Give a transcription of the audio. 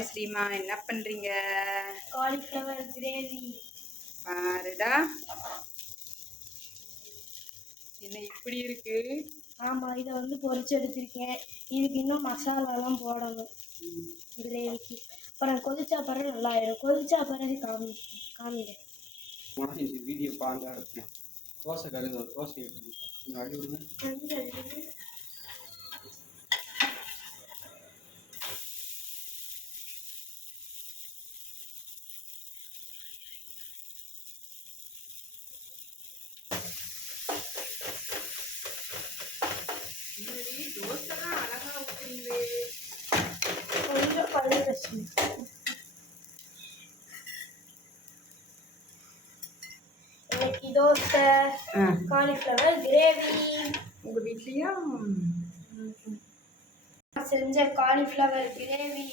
Hi Srima, என்ன பண்றீங்க? Cauliflower gravy. பாருடா, என்ன இப்படி இருக்கு? ஆமா, இதை வந்து பொரிச்சு எடுத்திருக்கேன். இதுக்கு இன்னும் மசாலாலாம் போடணும் கிரேவிக்கு. அப்புறம் கொதிச்சா பிறகு நல்லா ஆயிடும். கொதிச்சா பிறகு காமிங்க. வீடியோ பாருங்க. தோசை கருது, தோசை அடி விடுங்க. தோசைலாம் அழகா ஊத்துறீங்களே. கொஞ்சம் பல்லு வச்சு இன்னைக்கு தோசை காலிஃப்ளவர் கிரேவி. உங்க வீட்லயும் செஞ்ச காலிஃப்ளவர் கிரேவி